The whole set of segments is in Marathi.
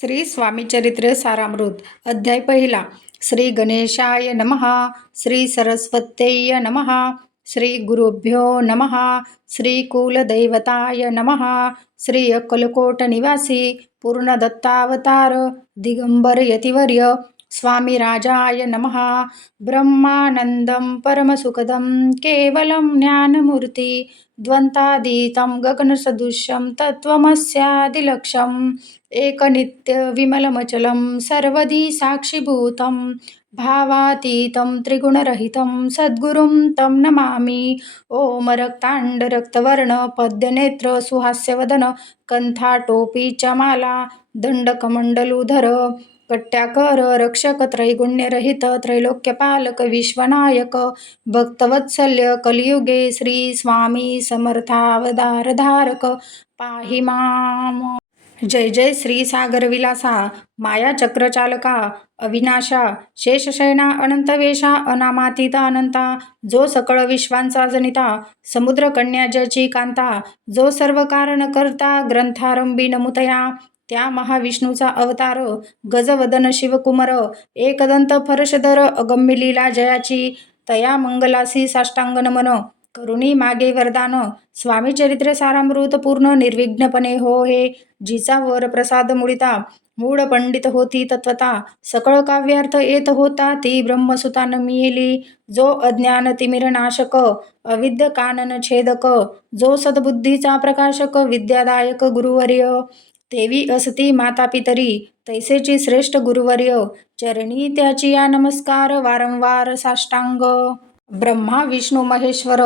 श्री स्वामीचरित्र सारामृत अध्याय पहिला. श्री गणेशाय नमः श्री सरस्वत्यै नमः श्री गुरुभ्यो नमः श्री कुलदैवताय नमः श्री अक्कलकोट निवासी पूर्णदत्तावतार दिगंबर यतिवर्य स्वामी राजाय नमः। ब्रह्मानन्दं परमसुखदं केवलं ज्ञानमूर्ती द्वन्द्वादीतं गगनसदृशं तत्त्वमस्यादिलक्ष्यम् एकनित्यविमलमचलं सर्वदि साक्षिभूतं भावातीतं त्रिगुणरहितं सद्गुरुं तं नमामि। ॐ रक्ताण्डरक्तवर्ण पद्यनेत्र सुहास्यवदन कंथाटोपी च माला दंडकमंडलुधर कट्याकर रक्षक त्रैगुण्यरहित त्रैलोक्यपालक विश्वनायक भक्तवत्सल्य कलियुगे श्री स्वामी समर्थावधारधारक पाहि माम। जय जय श्री सागर विलासा माया चक्रचालका अविनाशा शेषशयना अनंतवेशा अनामातीता अनंता जो सकळ विश्वांचा जनिता समुद्र कन्या कांता जो सर्व कारण करता ग्रंथारंभी नमुतया त्या महाविष्णूचा अवतार गजवदन शिवकुमार एकदंत फरशदर अगम्य लीला जयाची तया मंगलासी साष्टांग नमन करुणी मागे वरदान स्वामी चरित्र सारामृत पूर्ण निर्विघ्नपणे हो हे जिचा वर प्रसाद मुळिता मूळ पंडित होती तत्वता सकळ काव्यार्थ येत होता ती ब्रह्मसुता मिळेली जो अज्ञान तिमिर नाशक अविद्य कानन छेदक जो सद्बुद्धीचा प्रकाशक विद्यादायक गुरुवर्य तेवी असती माता पितरी तैसेची श्रेष्ठ गुरुवर्य. चरणी त्याची या नमस्कार वारंवार साष्टांग. ब्रह्मा विष्णू महेश्वर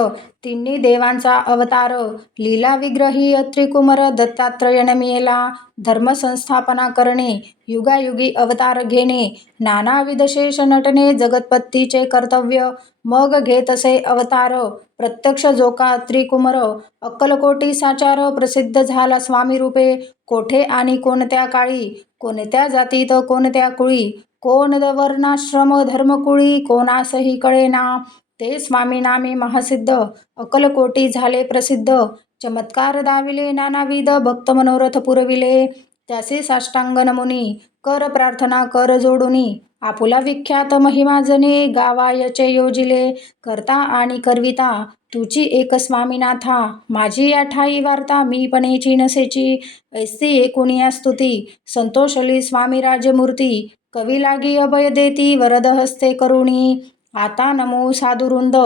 तिन्ही देवांचा अवतार. लीला विग्रही त्रिकुमर दत्तात्रय नमियेला धर्मसंस्थापना करणे युगायुगी अवतार घेणे नानाविध शेष नटने जगतपत्तीचे कर्तव्य. मग घेतसे अवतार. प्रत्यक्ष जोका त्रिकुमर अक्कलकोटी साचार प्रसिद्ध झाला स्वामी रूपे. कोठे आणि कोणत्या काळी? कोणत्या जातीत कोणत्या कुळी? कोण वर्णाश्रम धर्मकुळी? कोणासही कळेना ते स्वामी नामे महासिद्ध. अकलकोटी झाले प्रसिद्ध. चमत्कार दाविले नानाविध. भक्त मनोरथ पुरविले. त्याचे साष्टांग नमुनी कर प्रार्थना कर जोडुनी. आपुला विख्यात महिमाजने गावायचे योजिले. करता आणि करविता तुची एक स्वामीनाथा. माझी या ठाई वार्ता मी पणेची नसेची ऐसी एकुणिया स्तुती संतोषली स्वामी राजमूर्ती. कवी लागी अभय देती वरद हस्ते करुणी. आता नमो साधुरुंद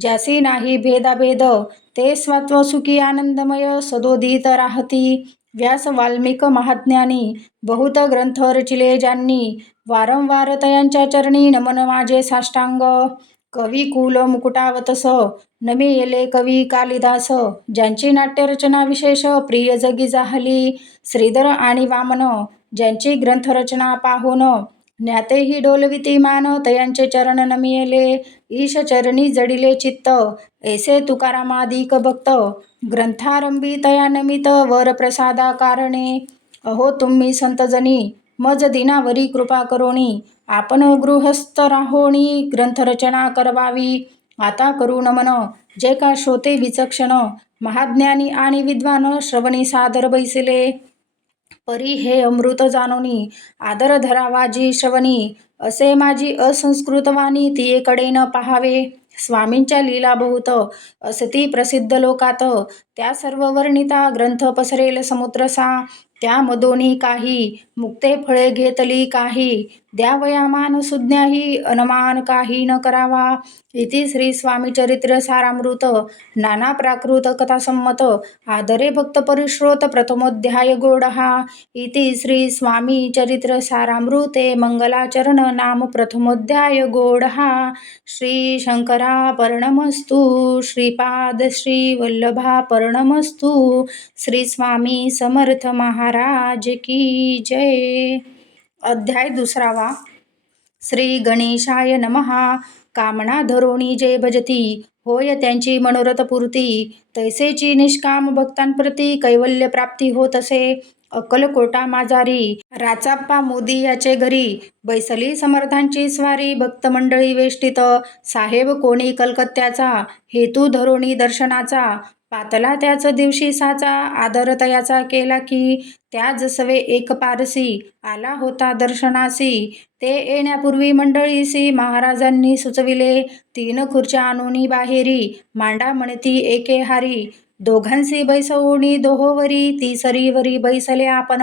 ज्यासी नाही भेदाभेद ते स्वत्व सुखी आनंदमय सदोदित राहती. व्यास वाल्मिक महाज्ञानी बहुत ग्रंथ रचिले ज्यांनी वारंवार तयांच्या चरणी नमन माझे साष्टांग. कवी कुल मुकुटावतस नमे येले कवी कालिदास ज्यांची नाट्यरचना विशेष प्रिय जगी जाहली. श्रीधर आणि वामन ज्यांची ग्रंथरचना पाहून ज्ञातेही डोलविती मान तयांचे चरण नमियेले ईश चरणी जडिले चित्त ऐसे तुकारामादिक भक्त. ग्रंथारंभी तया नमित वर प्रसादा कारणे. अहो तुम्ही संतजनी मज दिनावरी कृपा करोणी. आपण गृहस्थ राहोणी ग्रंथरचना करवावी. आता करू नमन जे का श्रोते विचक्षण. महाज्ञानी आणि विद्वान श्रवणी सादर बैसिले. परी हे अमृत जानोनी आदर धरावा जी श्रवणी असे माझी असंस्कृतवाणी तियेकडे न पाहावे. स्वामींच्या लीला बहुत असती प्रसिद्ध लोकात त्या सर्व वर्णिता ग्रंथ पसरेल समुद्रसा त्या मदोनी काही मुक्ते फळे घेतली काही द्यावयामान सुज्ञाही अनमान काही न करावा. इति श्री स्वामी चरित्र सारामृत नाना प्राकृत कथासंमत आदरे भक्त परिश्रोत प्रथमोध्याय गोडहा. इति श्री स्वामी चरित्र सारामृते मंगलाचरण नाम प्रथमोध्याय गोडहा. श्री शंकरा पर्णमस्तु श्रीपाद श्री वल्लभा पर्णमस्तु श्री स्वामी समर्थ महाराज की जय। अध्याय दुसरावा। श्री गणेशाय नमहा कामना धरोणी जय भजती। होय त्यांची मनोरथ पूर्ती. तैसेची निष्काम भक्तांप्रती कैवल्य प्राप्ती होत असे. अक्कलकोटा माजारी. राचाप्पा मोदी याचे घरी. बैसली समर्थांची स्वारी भक्त मंडळी वेष्टित. साहेब कोणी कलकत्त्याचा? हेतू धरोणी दर्शनाचा. पातला त्याच दिवशी साचा. आदर तयाचा केला की त्या जसवे एक पारसी. आला होता दर्शनासी. ते येण्यापूर्वी मंडळीसी महाराजांनी सुचविले. तीन खुर्च्या आणूनी बाहेरी मांडा म्हणती एके हारी. दोघांसी बैसवणी दोहोवरी तिसरीवरी बैसले आपण.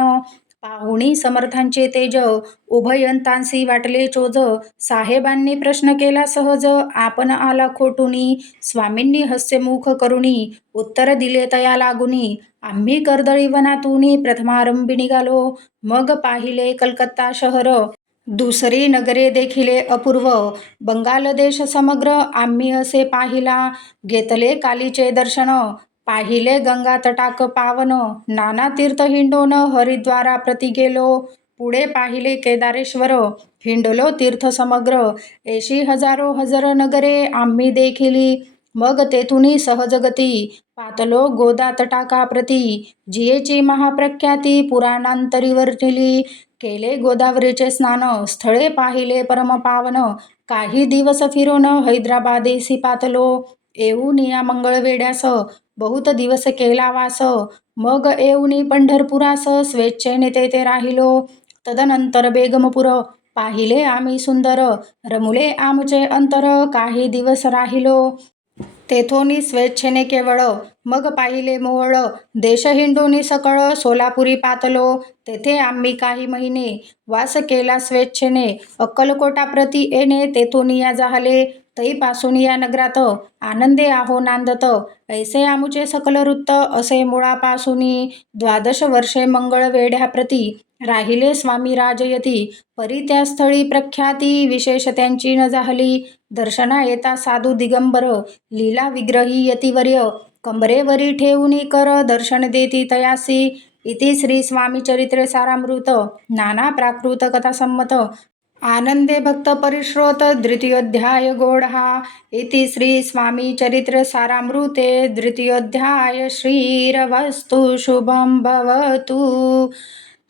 पाहुणी समर्थांचे तेज उभयंतांसी वाटले चोज. साहेबांनी प्रश्न केला सहज आपण आला खोटुनी. स्वामींनी हस्यमुख करुणी उत्तर दिले तया लागुनी. आम्ही कर्दळी वनातून प्रथमारंभी निघालो. मग पाहिले कलकत्ता शहर. दुसरी नगरे देखिले अपूर्व. बंगाल देश समग्र आम्ही असे पाहिला. घेतले कालीचे दर्शन पाहिले गंगा तटाक पावन. नाना तीर्थ हिंडोन हरिद्वारा प्रति गेलो. पुढे पाहिले केदारेश्वर हिंडलो तीर्थ समग्र. एशी हजारो हजर नगरे आम्ही देखिली मग तेथुनी सहजगती पातलो गोदा तटाका प्रती जियेची महाप्रख्याती पुराणांतरीवरली केले गोदावरीचे स्नान स्थळे पाहिले परमपावन काही दिवस फिरून हैदराबादेसी पातलो येऊ निया मंगळवेड्यास बहुत दिवस केला वास मग येऊनी पंढरपुरास स्वेच्छेने तेथे राहिलो तदनंतर बेगमपुर पाहिले आम्ही सुंदर रमुले आमचे अंतर काही दिवस राहिलो तेथोनी स्वेच्छेने केवळ मग पाहिले मोहळ देश हिंडोनी सकळ सोलापुरी पातलो. तेथे आम्ही काही महिने वास केला स्वेच्छेने. अक्कलकोटाप्रती येणे तेथोनी या जाहले. तैपासून या नगरात आनंदे आहो नांदत ऐसे आमुचे सकल वृत्त असे मुळापासूनी द्वादश वर्षे मंगळवेढ्याप्रती राहिले स्वामी राजयती. परी त्या स्थळी प्रख्याती विशेष त्यांची न जाहली दर्शना येता साधू दिगंबर लीला विग्रही यतिवर्य कंबरेवरी ठेवूनी कर दर्शन देती तयासी. इति श्री स्वामी चरित्रे सारामृत नाना प्राकृत कथासम्मत आनंदे भक्त परिश्रोत द्वितीयोध्याय गोढा। इति श्री स्वामी चरित्र सारामृते द्वितीयोध्याय श्रीरवस्तु शुभं भवतु।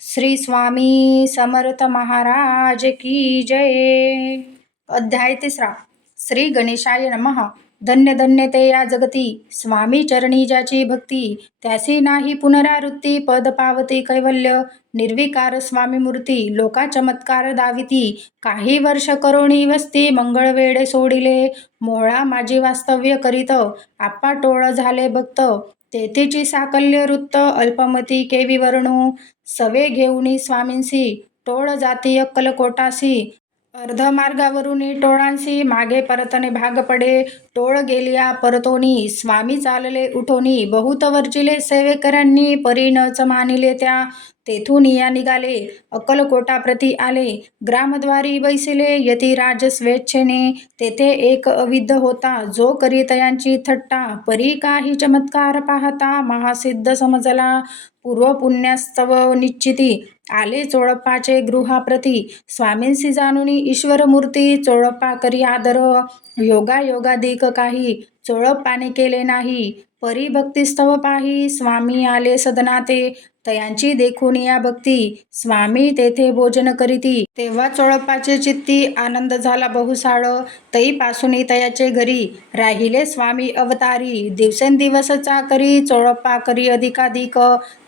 श्री स्वामी समर्थ महाराज की जय। अध्याय तिसरा। श्री गणेशाय नमः। धन्य धन्य ते या जगती. स्वामी चरणी ज्याची भक्ती त्यासी नाही पुनरावृत्ती. पद पावती कैवल्य निर्विकार स्वामी मूर्ती. लोका चमत्कार दाविती. काही वर्ष करोणी वस्ती मंगळवेडे सोडिले. मोहळा माझी वास्तव्य करीत आप्पा टोळ झाले भक्त. तेथेची साकल्य वृत्त अल्पमती केवी वर्णू. सवे घेऊनी स्वामींसी टोळ जाती अक्कलकोटासी. अर्धमार्गावरुनी टोळांसी मागे परतने भाग पडे. टोळ गेलिया परतोनी स्वामी चालले उठोनी. बहुत वर्जिले सेवेकरांनी परी नच मानिले त्या. तेथून या निघाले. अक्कलकोटाप्रती आले. ग्रामद्वारी बैसिले यतिराज स्वेच्छेने. तेथे एक अविद्ध होता. जो करी तयांची थट्टा. परी काही चमत्कार पाहता महासिद्ध समजला. पूर्व पुण्यास्तव निश्चिती. आले चोळप्पाचे गृहाप्रती. स्वामींसी जाणुनी ईश्वरमूर्ती चोळप्पा करी आदर. योगा योगाधिक काही चोळप्पाने केले नाही. परी भक्तिस्तव पाही स्वामी आले सदनाते तयांची देखून या भक्ती. स्वामी तेथे भोजन करीती. तेव्हा चोळप्पाचे चित्ती आनंद झाला बहुसाळ. तईपासून तयाचे घरी. राहिले स्वामी अवतारी. दिवसेंदिवस चाकरी चोळप्पा करी अधिकाधिक.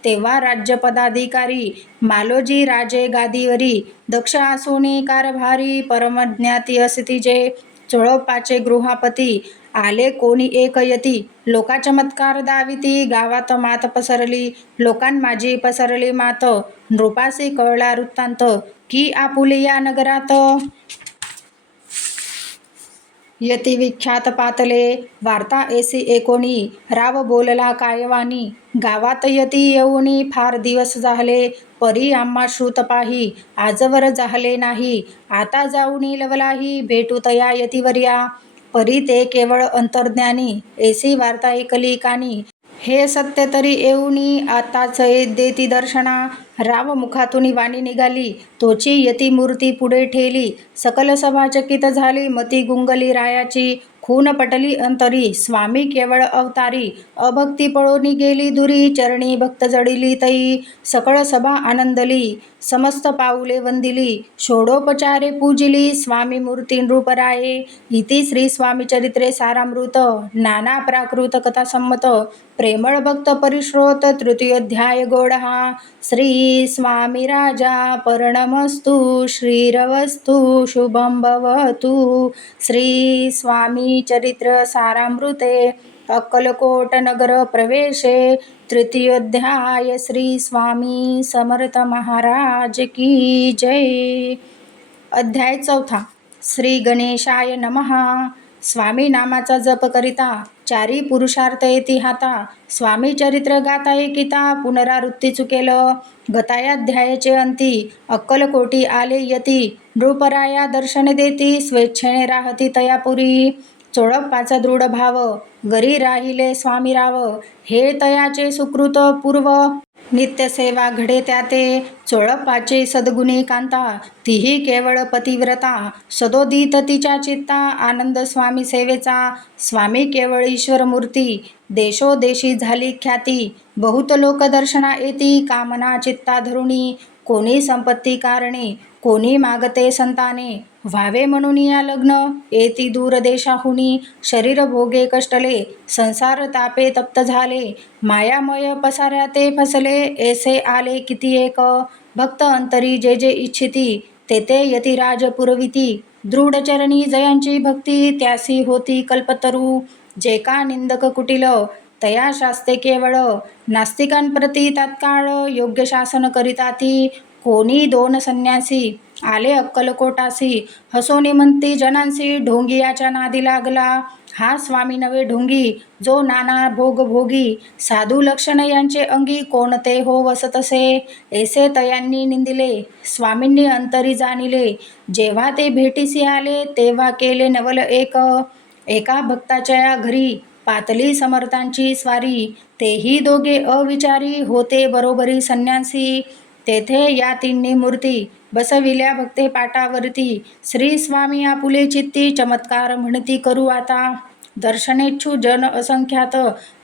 तेव्हा राज्यपदाधिकारी मालोजी राजे गादीवरी. दक्ष आसुनी कारभारी परमज्ञाती असती जे चोळप्पाचे गृहापती आले कोणी एक यती. लोका चमत्कार दाविती गावात मात पसरली लोकां माझी पसरली मात. नृपासी कळला वृत्तांत की आपुली या नगरात? यती विख्यात पातले वार्ता एसी एकोणी राव बोलला कायवानी गावात यती येऊनी फार दिवस झाले परी आम्हा श्रुत पाही आजवर झाले नाही. आता जाऊनी लवलाही भेटू तया यतीवर्या. परी ते केवळ अंतर्ज्ञानी एसी वार्ता ऐकली कानी. हे सत्य तरी येऊनी आताच देती दर्शना. राव मुखातून वाणी निघाली तोची यती मूर्ती पुढे ठेली. सकल सभा चकित झाली मती गुंगली रायाची. खून पटली अंतरी स्वामी केवळ अवतारी अभक्ती पळोनी गेली दुरी चरणी भक्त जडिली तई सकळ सभा आनंदली समस्त पाऊले वंदिली षोडोपचारे पूजिली स्वामी मूर्ती नृपराये इति श्री स्वामी चरित्रे सारामृत नाना प्राकृत कथा संमत प्रेमळ भक्त परिश्रोत तृतीयोध्याय गोडहा श्री स्वामी राजा पर्णमस्तु श्रीरवस्तु शुभं भवतु श्री स्वामी चरित्र सारामृते अक्कलकोट नगर प्रवेशे तृतीयोध्याय श्री स्वामी समर्थ महाराज की जय. अध्याय चौथा. श्री गणेशाय नमहा स्वामी नामाचा जप करिता चारी पुरुषार्थ येती हाता स्वामी चरित्र गाता एकिता पुनरावृत्ती चुकेल. गतायाध्यायाचे अंती अक्कलकोटी आले यती नृपराया दर्शन देती स्वेच्छेने राहती तयापुरी. चोळप्पाचा दृढ भाव गरी राहिले स्वामी राव हे तयाचे सुकृत पूर्व. नित्यसेवा घडे त्याते चोळप्पाचे सद्गुणी कांता तीही केवळ पतिव्रता सदोदित तिच्या चित्ता आनंद स्वामी सेवेचा. स्वामी केवळ ईश्वर मूर्ती देशोदेशी झाली ख्याती बहुत लोक दर्शना येती कामना चित्ता धरुणी कोणी संपत्ती कारणे कोणी मागते संताने. व्हावे म्हणून या लग्न. येती दूर देशाहुनी शरीर भोगे कष्टले संसार तापे तप्त झाले. मायामय पसाऱ्या ते फसले ऐसे आले किती एक. भक्त अंतरी जे जे इच्छिती तेते यतिराज पुरविती दृढचरणी जयांची भक्ती त्यासी होती कल्पतरू. जे का निंदक कुटिल तया शास्ते केवळ. नास्तिकांप्रती तात्काळ योग्य शासन करिता ती कोणी दोन संन्यासी. आले अक्कलकोटासी. हसोनी म्हणती जनांसी ढोंगियाच्या नादी लागला. हा स्वामी नवे ढोंगी जो नाना भोग भोगी. साधू लक्षण यांचे अंगी कोणते हो वसतसे? ऐसे तयांनी निंदिले स्वामींनी अंतरी जाणिले. जेव्हा ते भेटीसी आले तेव्हा केले नवल एक. एका भक्ताच्या घरी पातली समर्थांची स्वारी. तेही दोघे अविचारी होते बरोबरी संन्यासी. तेथे या तिन्ही मूर्ती बसविल्या भक्ते पाटावरती. श्री स्वामी आपुले चित्ती चमत्कार म्हणती करू आता. दर्शनेच्छू जन असंख्यात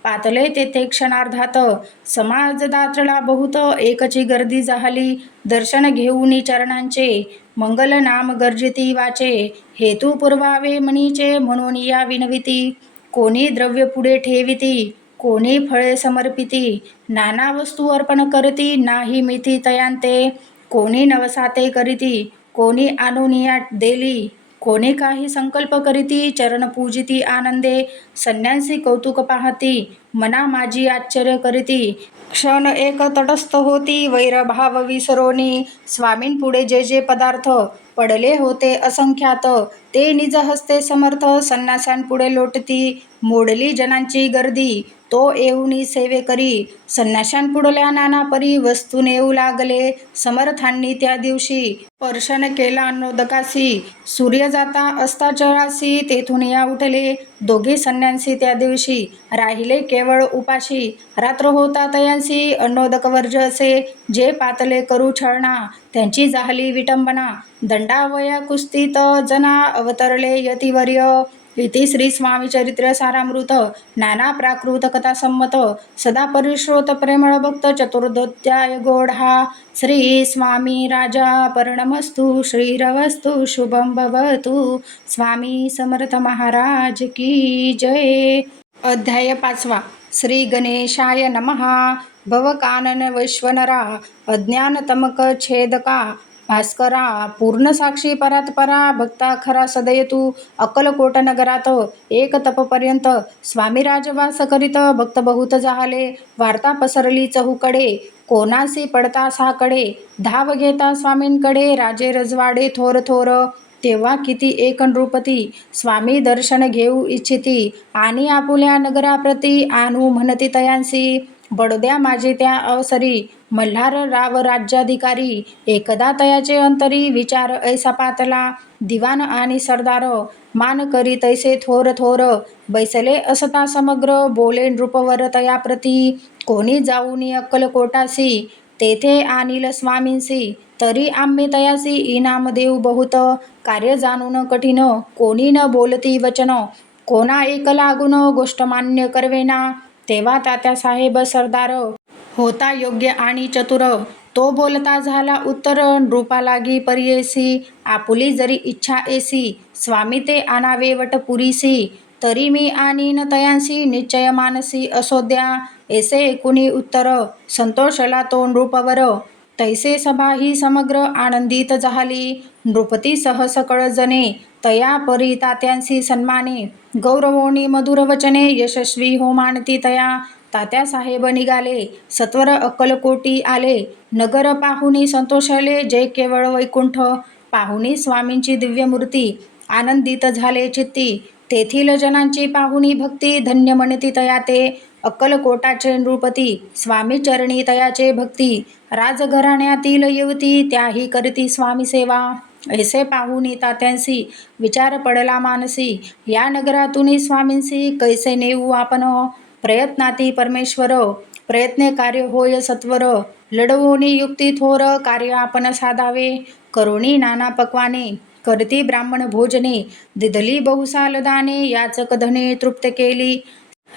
पातले तेथे क्षणार्धात. समाज दात्रला बहुत एकची गर्दी झाली. दर्शन घेऊनी चरणांचे मंगल नाम गर्जिती वाचे. हेतू पुरवावे मनीचे म्हणून या विनविती. कोणी द्रव्य पुढे ठेविती? कोणी फळे समर्पिती नाना वस्तू अर्पण करती नाही मिती तयांते. कोणी नवसाते करीती कोणी अनुनिया देली. कोणी काही संकल्प करीती चरण पूजिती आनंदे. संन्यासी कौतुक पाहती मना माझी आश्चर्य करीती. क्षण एक तटस्थ होती वैरभाव विसरोनी. स्वामींपुढे जे जे पदार्थ पडले होते असंख्यात ते निज हस्ते समर्थ संन्यासांपुढे लोटती. मोडली जनांची गर्दी तो येऊनी सेवे करी संन्याशांपुढल्या नाना परी वस्तू नेऊ लागले समर्थांनी त्या दिवशी पर्शन केला नोदकासी सूर्य जाता असता चरासी तेथून या उठले दोघे संन्यांसी त्या दिवशी राहिले केवळ उपाशी रात्र होता तयांसी अन्नोदक वर्ज असे जे पातले करू छळणा त्यांची झाली विटंबना दंडावया कुस्तीत जना अवतरले यतिवर्य इति श्री सारामृत नाना प्राकृत सदा परिश्रोत चतुर्दोध्याय गोढा श्री स्वामी राजा पर्णमस्तु श्रीरवस्तु शुभं भवतु स्वामी समर्थ महाराज की जय। अध्याय पाचवा श्री गणेशाय नमहा भवकानन वैश्वनरा अज्ञानतमक छेदका भास्करा पूर्ण साक्षी परात्परा भक्ता खरा सदयतू अक्कलकोट नगरात एक तपपर्यंत स्वामी राजवास करीत भक्त बहुत जाहले वार्ता पसरली चहूकडे कोणासी पडता साकडे धाव घेता स्वामींकडे राजे रजवाडे थोर थोर तेव्हा किती एक नृपती स्वामी दर्शन घेऊ इच्छिती आणि आपुल्या नगराप्रती आणू म्हणती तयांसी बडोद्या माझी त्या अवसरी मल्हार राव राज्याधिकारी एकदा तयाचे अंतरी विचार ऐसा पातला दिवाण आणि सरदार मान करी तैसे थोर थोर बैसले असता समग्र बोले नृपवर तयाप्रती कोणी जाऊनी अक्कलकोटासी तेथे आणील स्वामींसी तरी आम्ही तयासी इनाम देव बहुत कार्य जाणून कठीण कोणी न बोलती वचन कोणा एक लागून गोष्ट मान्य करवेना तेव्हा तात्यासाहेब सरदार होता योग्य आणि चतुर तो बोलता झाला उत्तर नृपा लागी परियेसी आपुली जरी इच्छा एसी स्वामी ते आणावे वटपुरीसी तरी मी आणीन तयांसी निश्चय मानसी असोद्या एसे एकुणी उत्तर. संतोषला तो नृपवर. तैसे सभा ही समग्र आनंदित झाली. नृपती सह सकळ जने तया परी तात्यांसी सन्माने. गौरवोणी मधुर वचने यशस्वी हो मानती तया तात्यासाहेब निघाले सत्वर अक्कलकोटी आले नगर पाहुणी संतोषले जय केवळ वैकुंठ पाहुणी स्वामींची दिव्य मूर्ती आनंदित झाले चित्ती तेथील जनांची पाहुणी भक्ती धन्य म्हणती तया ते अक्कलकोटाचे नृपती स्वामी चरणी तयाचे भक्ती राजघराण्यातील युवती त्याही करती स्वामी सेवा. ऐसे पाहुणी तात्यांसी विचार पडला मानसी या नगरातून स्वामींसी कैसे नेऊ आपण? प्रयत्नाती परमेश्वर प्रयत्ने कार्य होय सत्वर लढवोनी युक्ती थोर कार्य आपण साधावे करुणी नाना पक्वाने करती ब्राह्मण भोजने दिधली बहुसाल दाने याचक धने तृप्त केली.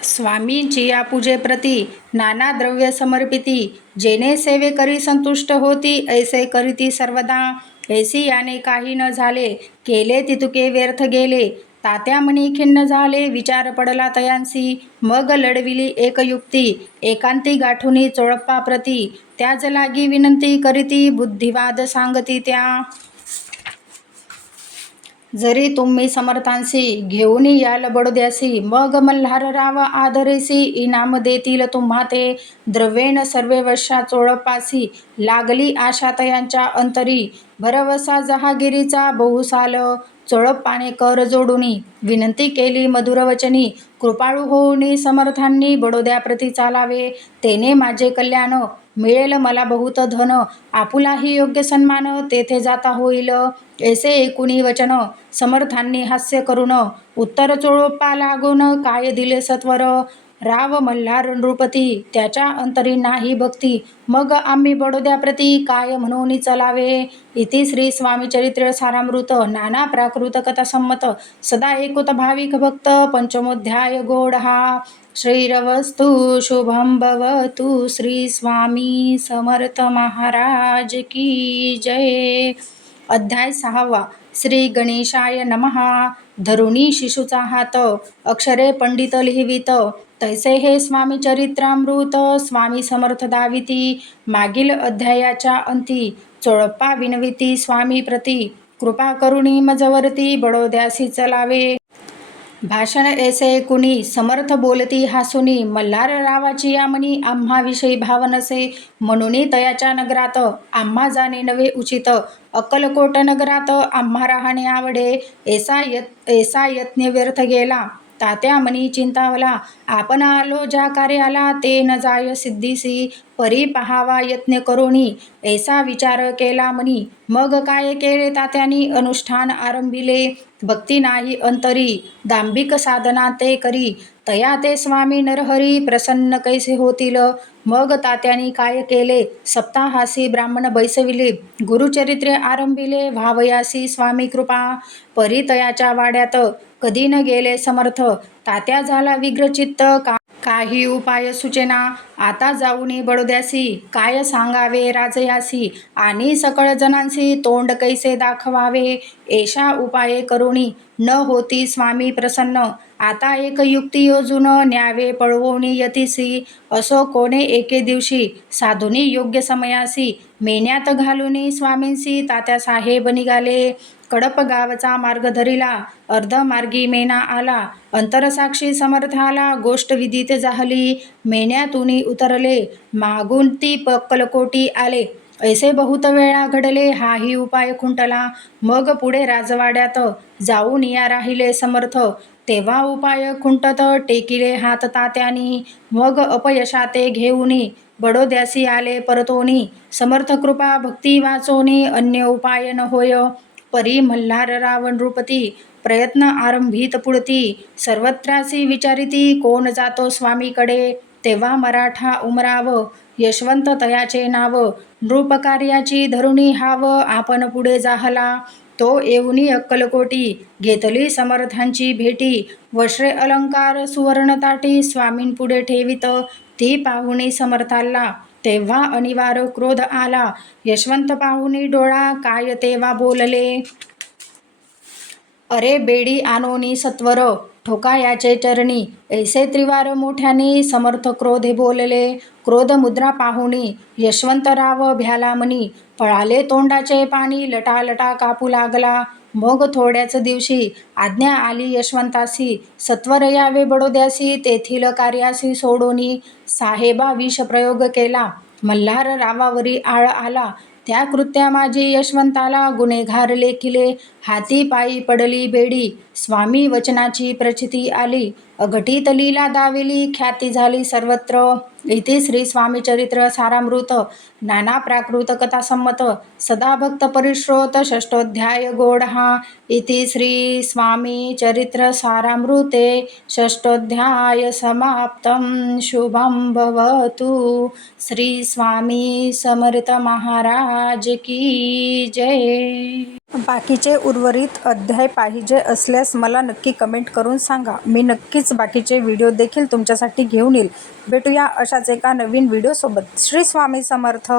स्वामींची या पूजेप्रती नाना द्रव्य समर्पिती जेने सेवे करी संतुष्ट होती ऐसे करीती सर्वदा. ऐसी याने काही न झाले केले तितुके व्यर्थ गेले. तात्या मनी खिन्न झाले विचार पडला तयांसी. मग लढविली एक युक्ती एकांती गाठुनी चोळप्पा प्रती. त्याच लागी विनंती करीती बुद्धिवाद सांगती त्या. जरी तुम्ही समर्थांसी घेऊन याल बडोद्यासी. मग मल्हार राव आदरेसी इनाम देतील तुम्हा ते. द्रव्येन सर्वे वशा चोळपासी लागली आशा तयांच्या अंतरी. भरवसा जहागिरीचा बहुसाल. चोळप्पाने कर जोडूनी. विनंती केली मधुरवचनी. कृपाळू होऊनी समर्थांनी बडोद्याप्रती चालावे. तेने माझे कल्याण. मिळेल मला बहुत धन. आपुलाही योग्य सन्मान. तेथे जाता होईल. ऐसे एकूणी वचन. समर्थांनी हास्य करून. उत्तर चोळप्पा लागून काय दिले सत्वर? राव मल्हार नृपती त्याच्या अंतरी नाही भक्ती. मग आम्ही बडोद्याप्रती काय म्हणून चलावे? इति श्री स्वामी चरित्र सारामृत नाना प्राकृत कथासंमत सदा एकुत भाविक भक्त पंचमोध्याय गोड हा. श्रीरवस्तु शुभम भवतु श्री स्वामी समर्थ महाराज की जय. अध्याय सहावा. श्री गणेशाय नमहा धरुणी शिशुचा हात. अक्षरे पंडित लिहिवित. तैसे हे स्वामी चरित्रामृत स्वामी समर्थ दाविती मागील अध्यायाच्या अंती चोळप्पा विनविती स्वामी प्रती कृपा करुणी मजवरती बडोद्यासी चलावे. भाषण ऐसे कुणी समर्थ बोलती हासुनी मल्हार रावाची यामनी आम्हाविषयी भाव नसे म्हणून तयाच्या नगरात आम्हा जाणे नवे उचित अक्कलकोट नगरात आम्हा राहणे आवडे ऐसा यत ऐसा यत्न व्यर्थ गेला. तात्या मनी चिंतावला आपण आलो ज्या कार्याला ते न जाय सिद्धीसी परी पहावा यत्न करोनी. ऐसा विचार केला मनी मग काय केले तात्यानी? अनुष्ठान आरंभिले. भक्ती नाही अंतरी. दांभिक साधना ते करी. तया ते स्वामी नरहरी प्रसन्न कैसे होतील? मग तात्यानी काय केले? सप्ताहासी ब्राह्मण बैसविले गुरुचरित्रे आरंभिले व्हावयासी स्वामी कृपा परितयाच्या वाड्यात कधी न गेले समर्थ तात्या झाला विग्रचित्त का काही उपाय सुचेना आता जाऊनी बडोद्यासी काय सांगावे राजयासी आणि सकळ जणांशी तोंड कैसे दाखवावे एषा उपाये करुणी न होती स्वामी प्रसन्न आता एक युक्ती योजून न्यावे पळवोनी यतीसी. असो कोणे एके दिवशी. साधुनी योग्य समयासी. मेन्यात घालूनी स्वामींसी तात्या साहेब निघाले. कडप गावचा मार्ग धरिला. अर्धमार्गी मेना आला. अंतरसाक्षी समर्थाला गोष्ट विदित झाली मेन्यातून उतरले. मागून ती पक्कलकोटी आले. ऐसे बहुत वेळा घडले. हाही उपाय खुंटला. मग पुढे राजवाड्यात जाऊन या राहिले समर्थ. तेव्हा उपाय खुंटत टेकिले हात तात्यानी मग अपयशाते घेऊनी बडोद्यासी आले परतोनी समर्थ कृपा भक्ती वाचोनी अन्य उपाय न होय. परी मल्हार रावण नृपती प्रयत्न आरंभीत पुढती सर्वत्रासी विचारिती कोण जातो स्वामीकडे? तेव्हा मराठा उमराव यशवंत तयाचे नाव नृपकार्याची धरुणी हाव आपण पुढे जाहला. तो येऊनी अक्कलकोटी घेतली समर्थांची भेटी. वश्रे अलंकार सुवर्णताटी स्वामींपुढे ठेवित. ती पाहुणी समर्थाला. तेव्हा अनिवार्य क्रोध आला. यशवंत पाहुणी डोळा काय तेव्हा बोलले? अरे बेडी आनोनी सत्वर. ठोका याचे चरणी ऐसे त्रिवार मोठ्यानी समर्थ क्रोधे बोलले. क्रोध मुद्रा पाहुणी यशवंतराव भ्याला मनी पळाले तोंडाचे पाणी लटालटा कापू लागला. मग थोड्याच दिवशी आज्ञा आली यशवंतासी सत्वर यावे बडोद्यासी तेथील कार्यासी सोडोनी. साहेबा विष प्रयोग केला. मल्हार रावावरी आळ आला. त्या कृत्या माझी यशवंताला गुन्हेगार लेखिले. हाती पायी पडली बेडी. स्वामी वचनाची प्रचिती आली. अघटित लीला दाविली ख्याती झाली सर्वत्र. इथे श्री स्वामी चरित्र सारामृत. नाना प्राकृत कथा संमत. सदा भक्त परिश्रोत षष्टोध्याय गोड हा. इति श्री स्वामी चरित्र सारामृते. षष्टोध्याय समाप्तं. शुभं भवतु. श्री स्वामी समर्थ महाराज की जय. बाकीचे उर्वरित अध्याय पाहिजे असल्यास मला नक्की कमेंट करून सांगा. मी नक्कीच बाकीचे व्हिडिओ देखील तुमच्यासाठी घेऊन येईल. भेटूया अशाच एका नवीन व्हिडिओसोबत श्री स्वामी समर्थ.